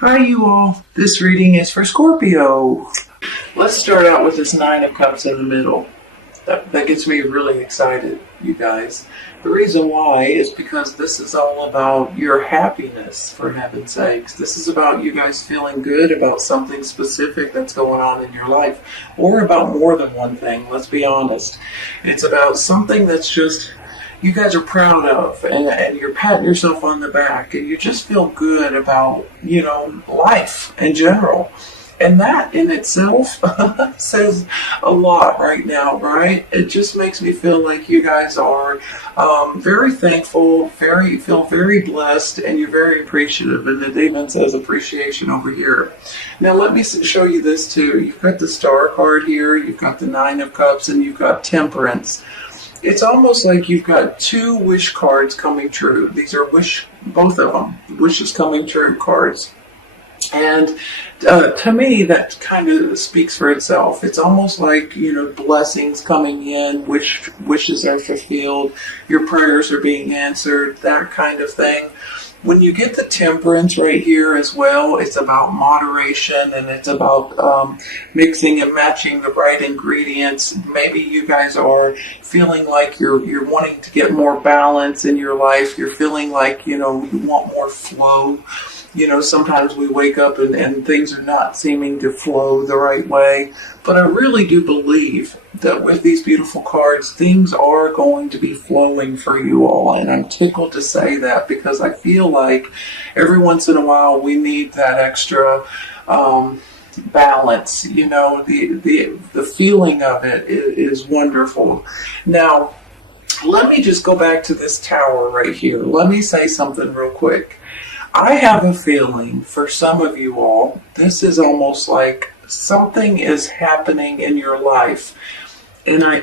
Hi, you all. This reading is for Scorpio. Let's start out with this Nine of Cups in the middle. That gets me really excited, you guys. The reason why is because this is all about your happiness, for heaven's sakes. This is about you guys feeling good about something specific that's going on in your life, or about more than one thing, let's be honest. It's about something that's just you guys are proud of, and you're patting yourself on the back, and you just feel good about, life in general. And that in itself says a lot right now, right? It just makes me feel like you guys are very thankful, feel very blessed, and you're very appreciative. And it even says appreciation over here. Now let me show you this too. You've got the Star card here, you've got the Nine of Cups, and you've got Temperance. It's almost like you've got two wish cards coming true. These are both of them, wishes coming true cards. And to me, that kind of speaks for itself. It's almost like, blessings coming in, wishes are fulfilled, your prayers are being answered, that kind of thing. When you get the Temperance right here as well, it's about moderation, and it's about mixing and matching the right ingredients. Maybe you guys are feeling like you're wanting to get more balance in your life. You're feeling like, you want more flow. Sometimes we wake up and things are not seeming to flow the right way. But I really do believe that with these beautiful cards, things are going to be flowing for you all. And I'm tickled to say that because I feel like every once in a while we need that extra balance. The feeling of it is wonderful. Now, let me just go back to this Tower right here. Let me say something real quick. I have a feeling for some of you all, this is almost like something is happening in your life. And I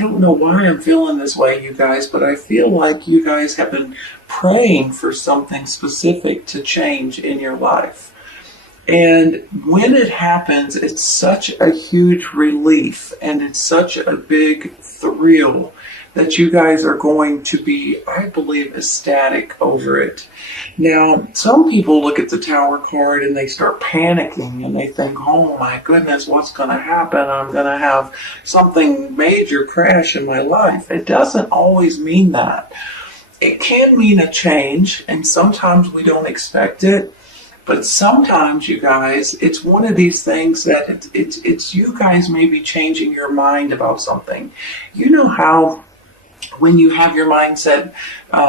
don't know why I'm feeling this way, you guys, but I feel like you guys have been praying for something specific to change in your life. And when it happens, it's such a huge relief, and it's such a big thrill that you guys are going to be, I believe, ecstatic over it. Now, some people look at the Tower card and they start panicking and they think, oh my goodness, what's going to happen? I'm going to have something major crash in my life. It doesn't always mean that. It can mean a change, and sometimes we don't expect it. But sometimes, you guys, it's one of these things that it's you guys maybe changing your mind about something. You know how when you have your mindset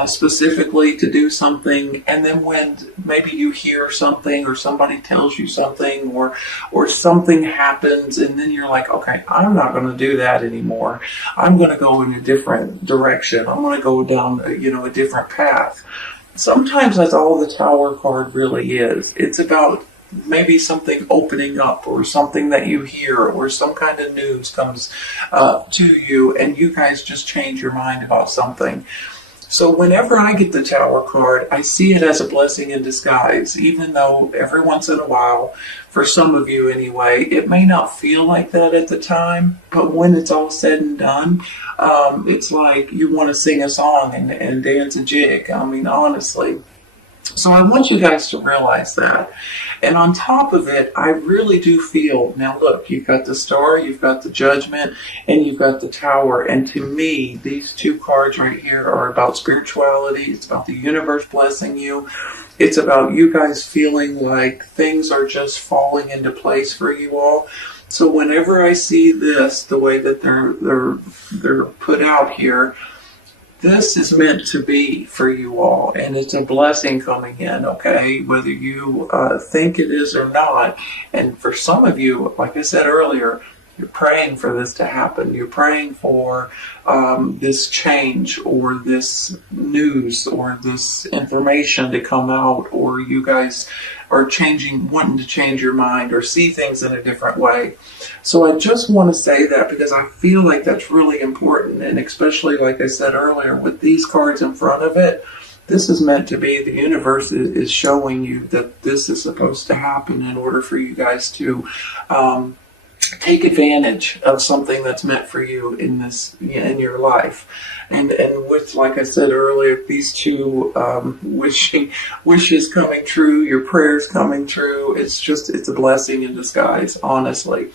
specifically to do something, and then when maybe you hear something or somebody tells you something or something happens, and then you're like, okay, I'm not going to do that anymore. I'm going to go in a different direction. I'm going to go down, a different path. Sometimes that's all the Tower card really is. It's about maybe something opening up, or something that you hear, or some kind of news comes to you, and you guys just change your mind about something. So whenever I get the Tower card, I see it as a blessing in disguise, even though every once in a while, for some of you anyway, it may not feel like that at the time, but when it's all said and done, it's like you want to sing a song and dance a jig. I mean, honestly. So I want you guys to realize that. And on top of it, I really do feel, now look, you've got the Star, you've got the Judgment, and you've got the Tower. And to me, these two cards right here are about spirituality. It's about the universe blessing you. It's about you guys feeling like things are just falling into place for you all. So whenever I see this, the way that they're put out here, this is meant to be for you all, and it's a blessing coming in, okay, whether you think it is or not. And for some of you, like I said earlier, you're praying for this to happen. You're praying for this change, or this news, or this information to come out, or you guys are wanting to change your mind or see things in a different way. So I just want to say that because I feel like that's really important, and especially, like I said earlier, with these cards in front of it, this is meant to be. The universe is showing you that this is supposed to happen in order for you guys to take advantage of something that's meant for you in your life. And with, like I said earlier, these two wishes coming true, your prayers coming true, it's a blessing in disguise, honestly.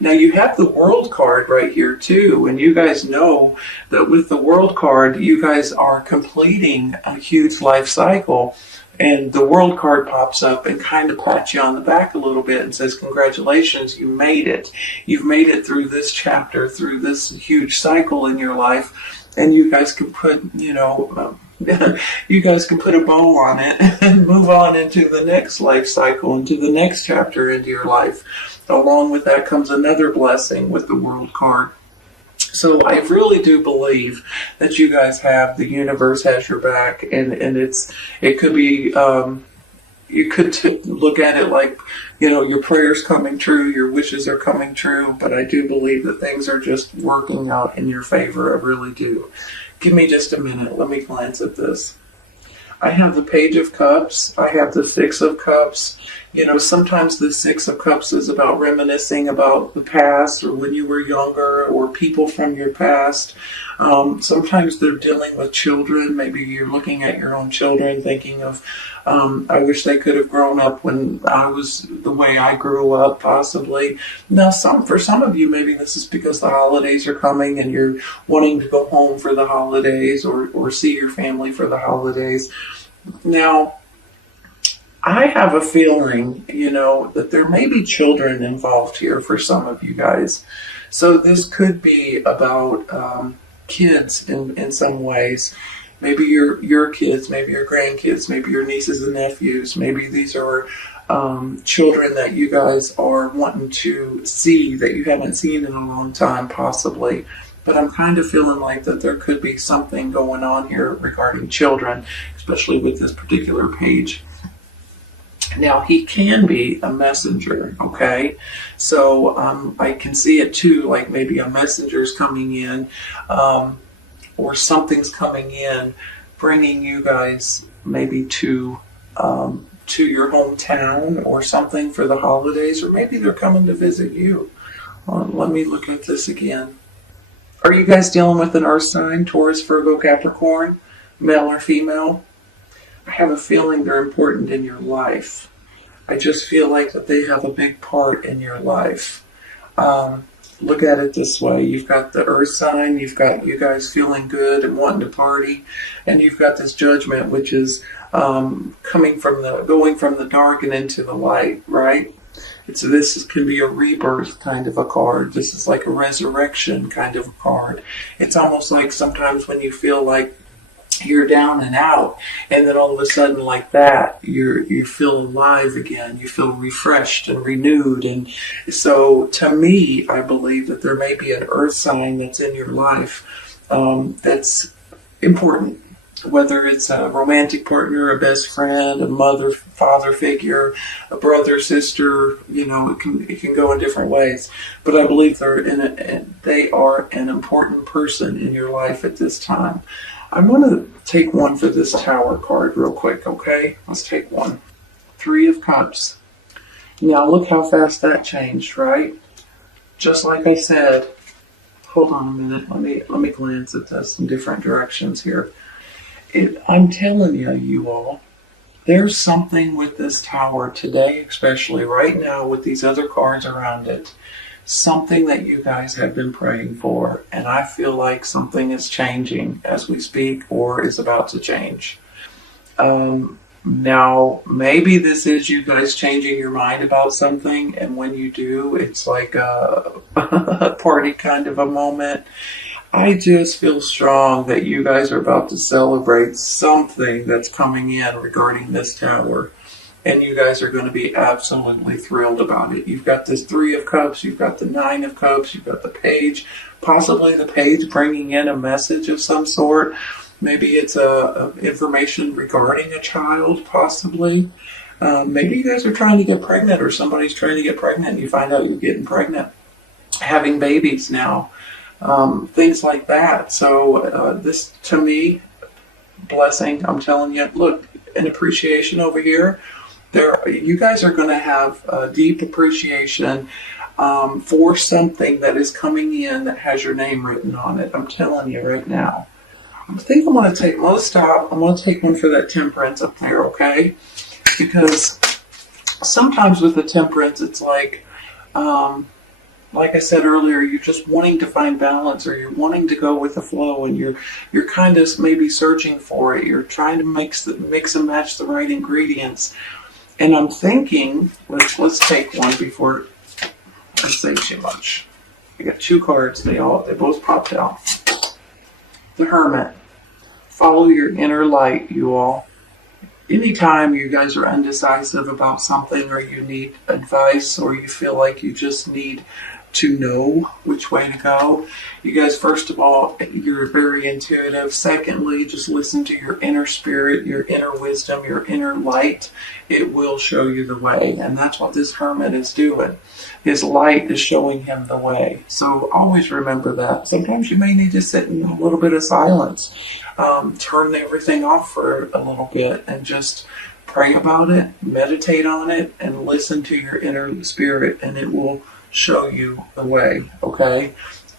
Now you have the World card right here too, and you guys know that with the World card, you guys are completing a huge life cycle. And the World card pops up and kind of pats you on the back a little bit and says, congratulations, you made it. You've made it through this chapter, through this huge cycle in your life. And you guys can put, you guys can put a bow on it and move on into the next life cycle, into the next chapter into your life. Along with that comes another blessing with the World card. So I really do believe that you guys have, the universe has your back, and it could be, you could look at it like, your prayers coming true, your wishes are coming true, but I do believe that things are just working out in your favor. I really do. Give me just a minute. Let me glance at this. I have the Page of Cups. I have the Six of Cups. Sometimes the Six of Cups is about reminiscing about the past or when you were younger or people from your past. Sometimes they're dealing with children. Maybe you're looking at your own children thinking of, I wish they could have grown up when I was the way I grew up, possibly. Now, for some of you, maybe this is because the holidays are coming and you're wanting to go home for the holidays or see your family for the holidays. Now, I have a feeling, that there may be children involved here for some of you guys. So this could be about kids in some ways. Maybe your kids, maybe your grandkids, maybe your nieces and nephews. Maybe these are children that you guys are wanting to see that you haven't seen in a long time, possibly. But I'm kind of feeling like that there could be something going on here regarding children, especially with this particular page. Now, he can be a messenger, okay? So I can see it too, like maybe a messenger's coming in, or something's coming in, bringing you guys maybe to your hometown or something for the holidays, or maybe they're coming to visit you. Let me look at this again. Are you guys dealing with an earth sign, Taurus, Virgo, Capricorn, male or female? I have a feeling they're important in your life. I just feel like that they have a big part in your life. Look at it this way. You've got the earth sign, you've got you guys feeling good and wanting to party, and you've got this judgment, which is going from the dark and into the light, right? This can be a rebirth kind of a card. This is like a resurrection kind of a card. It's almost like sometimes when you feel like you're down and out, and then all of a sudden like that, you feel alive again. You feel refreshed and renewed. And so to me, I believe that there may be an earth sign that's in your life that's important. Whether it's a romantic partner, a best friend, a mother, father figure, a brother, sister, it can go in different ways. But I believe they are an important person in your life at this time. I'm going to take one for this Tower card real quick, okay? Let's take one. Three of Cups. Now look how fast that changed, right? Just like I said. Hold on a minute. Let me glance at this in different directions here. I'm telling you all, there's something with this Tower today, especially right now with these other cards around it. Something that you guys have been praying for, and I feel like something is changing as we speak or is about to change. Now, maybe this is you guys changing your mind about something, and when you do, it's like a party kind of a moment. I just feel strong that you guys are about to celebrate something that's coming in regarding this Tower. And you guys are going to be absolutely thrilled about it. You've got this Three of Cups, you've got the Nine of Cups, you've got the Page, possibly the Page bringing in a message of some sort. Maybe it's information regarding a child, possibly. Maybe you guys are trying to get pregnant, or somebody's trying to get pregnant and you find out you're getting pregnant, having babies now, things like that. So this, to me, blessing, I'm telling you, look, an appreciation over here. You guys are going to have a deep appreciation for something that is coming in that has your name written on it. I'm telling you right now. I think I'm going to take, let's stop. I'm going to take one for that temperance up there, okay? Because sometimes with the temperance, it's like I said earlier, you're just wanting to find balance, or you're wanting to go with the flow, and you're kind of maybe searching for it. You're trying to mix and match the right ingredients. And I'm thinking, let's take one before I say too much. I got two cards. They both popped out. The Hermit. Follow your inner light, you all. Anytime you guys are undecisive about something, or you need advice, or you feel like you just need to know which way to go, you guys, first of all, you're very intuitive. Secondly, just listen to your inner spirit, your inner wisdom, your inner light. It will show you the way. And that's what this Hermit is doing. His light is showing him the way. So always remember that. Sometimes you may need to sit in a little bit of silence. Turn everything off for a little bit and just pray about it, meditate on it, and listen to your inner spirit, and it will show you the way, okay?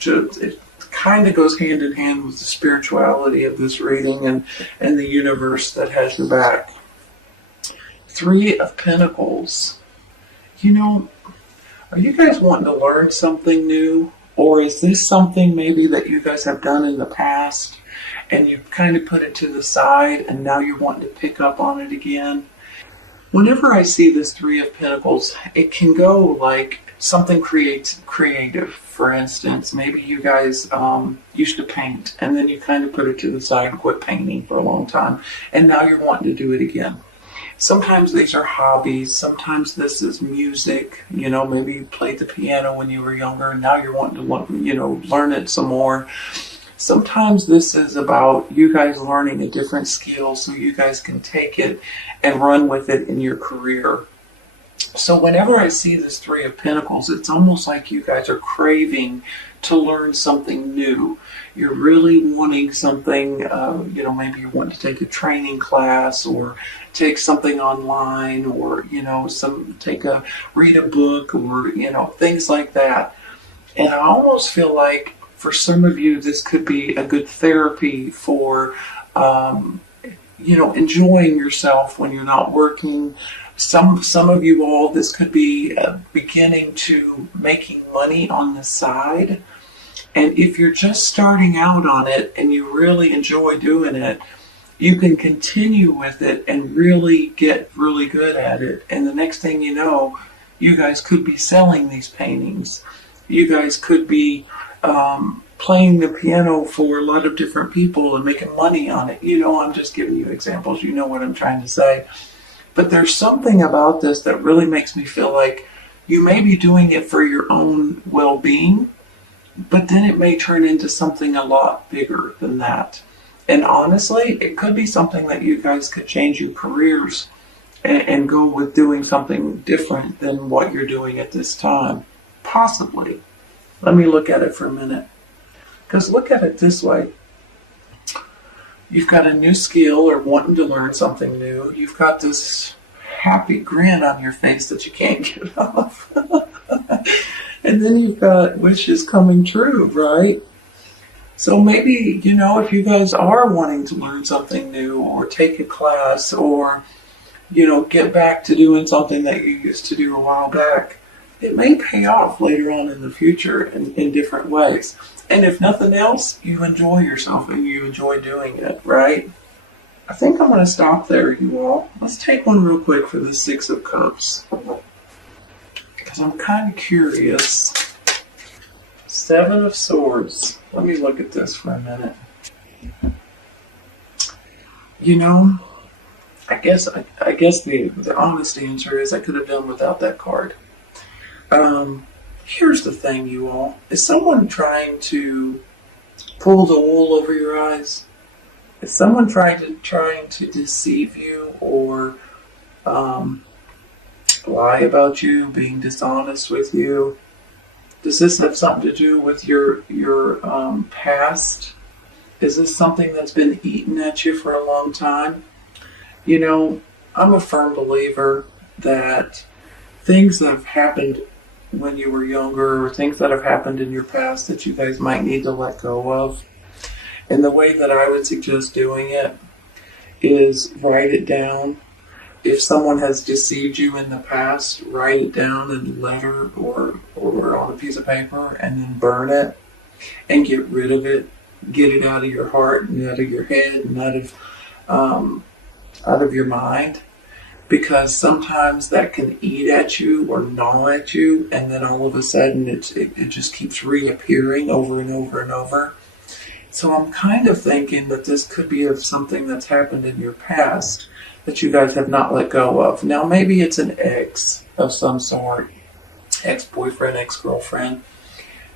It kind of goes hand in hand with the spirituality of this reading and the universe that has your back. Three of Pentacles. Are you guys wanting to learn something new? Or is this something maybe that you guys have done in the past and you kind of put it to the side and now you're wanting to pick up on it again? Whenever I see this Three of Pentacles, it can go like something creative. For instance, maybe you guys used to paint and then you kind of put it to the side and quit painting for a long time, and now you're wanting to do it again. Sometimes these are hobbies. Sometimes this is music. Maybe you played the piano when you were younger and now you're wanting to learn it some more. Sometimes this is about you guys learning a different skill so you guys can take it and run with it in your career. So whenever I see this Three of Pentacles, it's almost like you guys are craving to learn something new. You're really wanting something, maybe you want to take a training class or take something online, or, read a book, or, things like that. And I almost feel like for some of you, this could be a good therapy for, enjoying yourself when you're not working. Some of you all, this could be beginning to making money on the side. And if you're just starting out on it and you really enjoy doing it, you can continue with it and really get really good at it. And the next thing you know, you guys could be selling these paintings. You guys could be playing the piano for a lot of different people and making money on it. I'm just giving you examples. You know what I'm trying to say. But there's something about this that really makes me feel like you may be doing it for your own well-being, but then it may turn into something a lot bigger than that. And honestly, it could be something that you guys could change your careers and go with doing something different than what you're doing at this time. Possibly. Let me look at it for a minute. Because look at it this way. You've got a new skill or wanting to learn something new. You've got this happy grin on your face that you can't get off. And then you've got wishes coming true, right? So maybe, if you guys are wanting to learn something new or take a class or, get back to doing something that you used to do a while back, it may pay off later on in the future in different ways. And if nothing else, you enjoy yourself and you enjoy doing it, right? I think I'm going to stop there, you all. Let's take one real quick for the Six of Cups, because I'm kind of curious. Seven of Swords. Let me look at this for a minute. I guess the honest answer is I could have done without that card. Here's the thing, you all. Is someone trying to pull the wool over your eyes? Is someone trying to deceive you or lie about you, being dishonest with you? Does this have something to do with your past? Is this something that's been eaten at you for a long time? I'm a firm believer that things that have happened when you were younger or things that have happened in your past that you guys might need to let go of. And the way that I would suggest doing it is write it down. If someone has deceived you in the past, write it down in a letter or on a piece of paper and then burn it and get rid of it. Get it out of your heart and out of your head and out of your mind. Because sometimes that can eat at you or gnaw at you, and then all of a sudden it just keeps reappearing over and over and over. So I'm kind of thinking that this could be of something that's happened in your past that you guys have not let go of. Now maybe it's an ex of some sort, ex-boyfriend, ex-girlfriend.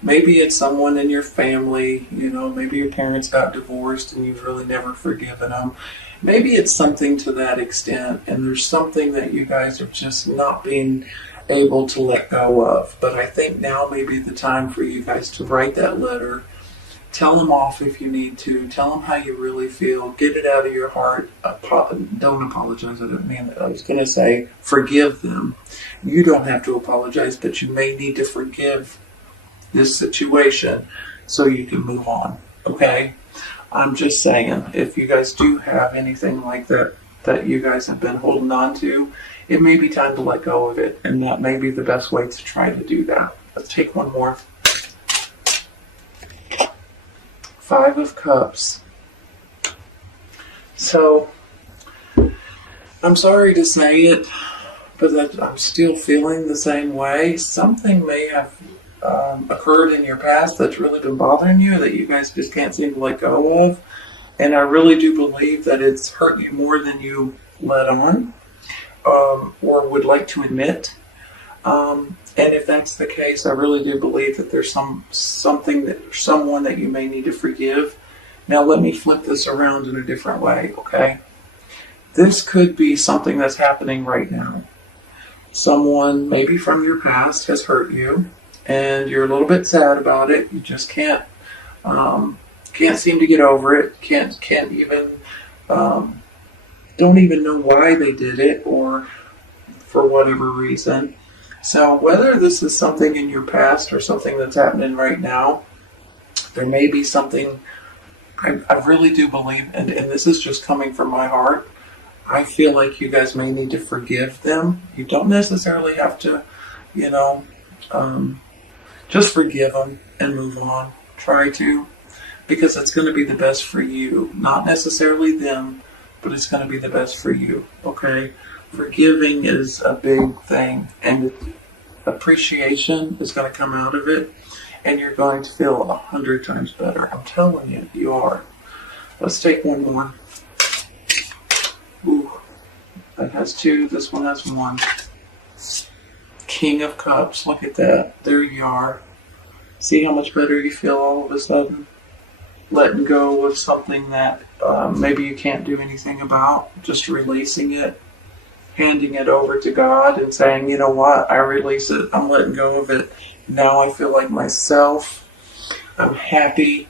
Maybe it's someone in your family, maybe your parents got divorced and you've really never forgiven them. Maybe it's something to that extent, and there's something that you guys are just not being able to let go of. But I think now may be the time for you guys to write that letter. Tell them off if you need to. Tell them how you really feel. Get it out of your heart. Don't apologize. I was going to say forgive them. You don't have to apologize, but you may need to forgive this situation so you can move on. Okay? I'm just saying, if you guys do have anything like that you guys have been holding on to, it may be time to let go of it, and that may be the best way to try to do that. Let's take one more. 5 of Cups. So, I'm sorry to say it, but I'm still feeling the same way. Something may have occurred in your past that's really been bothering you that you guys just can't seem to let go of. And I really do believe that it's hurt you more than you let on or would like to admit. And if that's the case, I really do believe that there's someone that you may need to forgive. Now let me flip this around in a different way, okay? This could be something that's happening right now. Someone maybe from your past has hurt you, and you're a little bit sad about it. You just can't seem to get over it. Can't even don't even know why they did it or for whatever reason. So whether this is something in your past or something that's happening right now, there may be something. I really do believe, and this is just coming from my heart. I feel like you guys may need to forgive them. You don't necessarily have to, just forgive them and move on. Try to, because it's going to be the best for you. Not necessarily them, but it's going to be the best for you, okay? Forgiving is a big thing, and appreciation is going to come out of it, and you're going to feel 100 times better. I'm telling you, you are. Let's take one more. Ooh, that has 2. This one has 1. King of Cups. Look at that. There you are. See how much better you feel all of a sudden? Letting go of something that maybe you can't do anything about. Just releasing it. Handing it over to God and saying, you know what? I release it. I'm letting go of it. Now I feel like myself. I'm happy.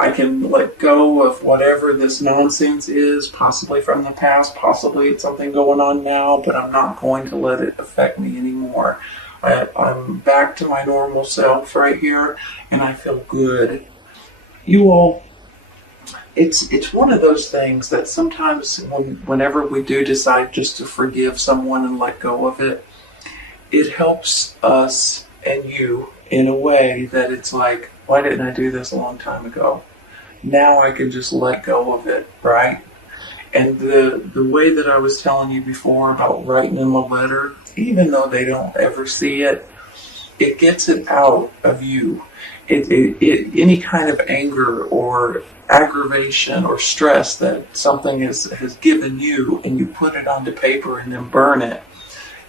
I can let go of whatever this nonsense is, possibly from the past, possibly it's something going on now, but I'm not going to let it affect me anymore. I'm back to my normal self right here, and I feel good. You all, it's one of those things that sometimes whenever we do decide just to forgive someone and let go of it, it helps us and you in a way that it's like, why didn't I do this a long time ago? Now I can just let go of it, right? And the way that I was telling you before about writing them a letter, even though they don't ever see it, it gets it out of you. Any kind of anger or aggravation or stress that something has given you, and you put it onto paper and then burn it,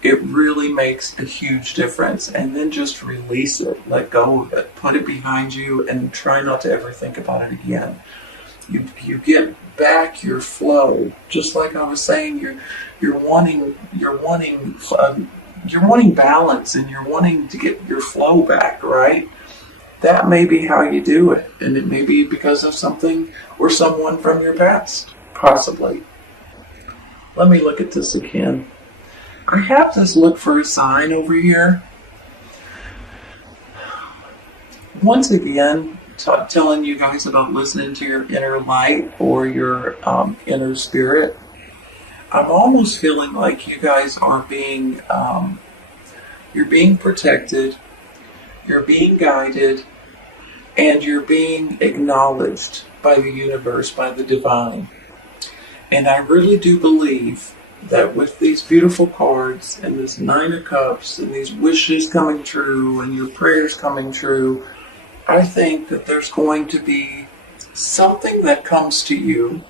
it really makes a huge difference. And then just release it, let go of it, put it behind you, and try not to ever think about it again. You get back your flow, just like I was saying. You're wanting balance, and you're wanting to get your flow back, right? That may be how you do it, and it may be because of something or someone from your past, possibly. Let me look at this again. I have this look for a sign over here. Once again, telling you guys about listening to your inner light or your inner spirit. I'm almost feeling like you guys are you're being protected, you're being guided, and you're being acknowledged by the universe, by the divine. And I really do believe that with these beautiful cards and this Nine of Cups and these wishes coming true and your prayers coming true, I think that there's going to be something that comes to you,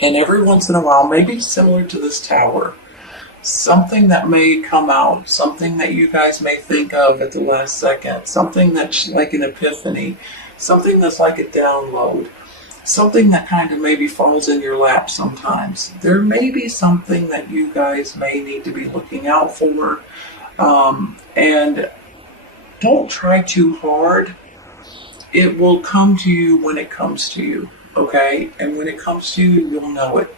and every once in a while, maybe similar to this tower, something that may come out, something that you guys may think of at the last second, something that's like an epiphany, something that's like a download, something that kind of maybe falls in your lap sometimes. There may be something that you guys may need to be looking out for, and don't try too hard. It will come to you when it comes to you, okay? And when it comes to you, you'll know it.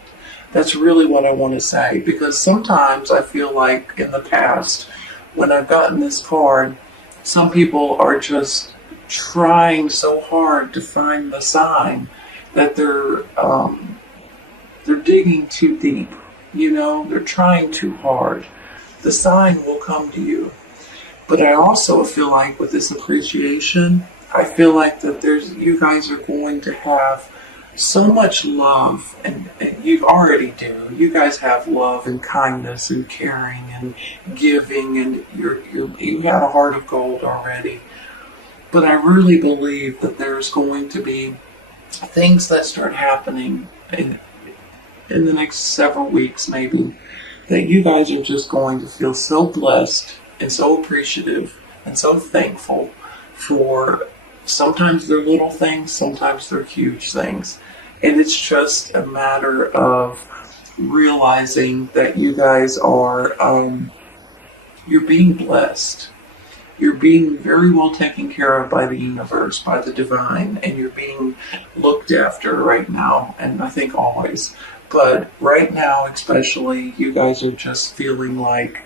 That's really what I want to say, because sometimes I feel like in the past, when I've gotten this card, some people are just trying so hard to find the sign that they're digging too deep. You know, they're trying too hard. The sign will come to you. But I also feel like with this appreciation, I feel like that you guys are going to have so much love, and you already do. You guys have love and kindness and caring and giving, and you have a heart of gold already. But I really believe that there's going to be things that start happening in the next several weeks, maybe, that you guys are just going to feel so blessed and so appreciative and so thankful for. Sometimes they're little things, sometimes they're huge things. And it's just a matter of realizing that you guys are, you're being blessed. You're being very well taken care of by the universe, by the divine, and you're being looked after right now, and I think always. But right now, especially, you guys are just feeling like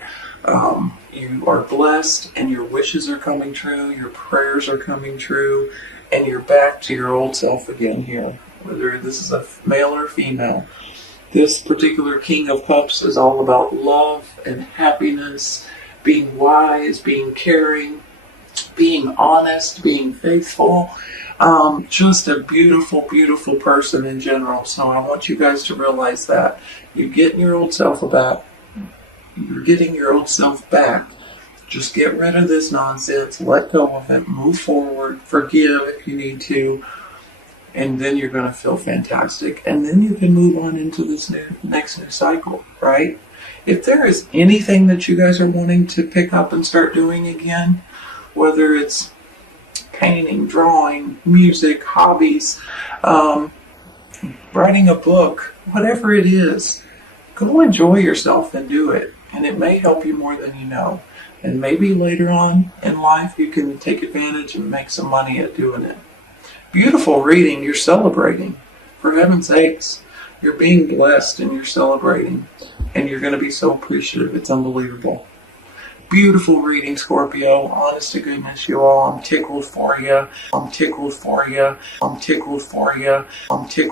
you are blessed, and your wishes are coming true, your prayers are coming true, and you're back to your old self again here. Whether this is a male or female. This particular King of Cups is all about love and happiness, being wise, being caring, being honest, being faithful. Just a beautiful, beautiful person in general. So I want you guys to realize that. You're getting your old self back. You're getting your old self back. Just get rid of this nonsense. Let go of it. Move forward. Forgive if you need to. And then you're going to feel fantastic. And then you can move on into this next new cycle, right? If there is anything that you guys are wanting to pick up and start doing again, whether it's painting, drawing, music, hobbies, writing a book, whatever it is, go enjoy yourself and do it. And it may help you more than you know. And maybe later on in life you can take advantage and make some money at doing it. Beautiful reading, you're celebrating. For heaven's sakes, you're being blessed and you're celebrating. And you're going to be so appreciative, it's unbelievable. Beautiful reading, Scorpio. Honest to goodness, you all. I'm tickled for you. I'm tickled for you. I'm tickled for you. I'm tickled.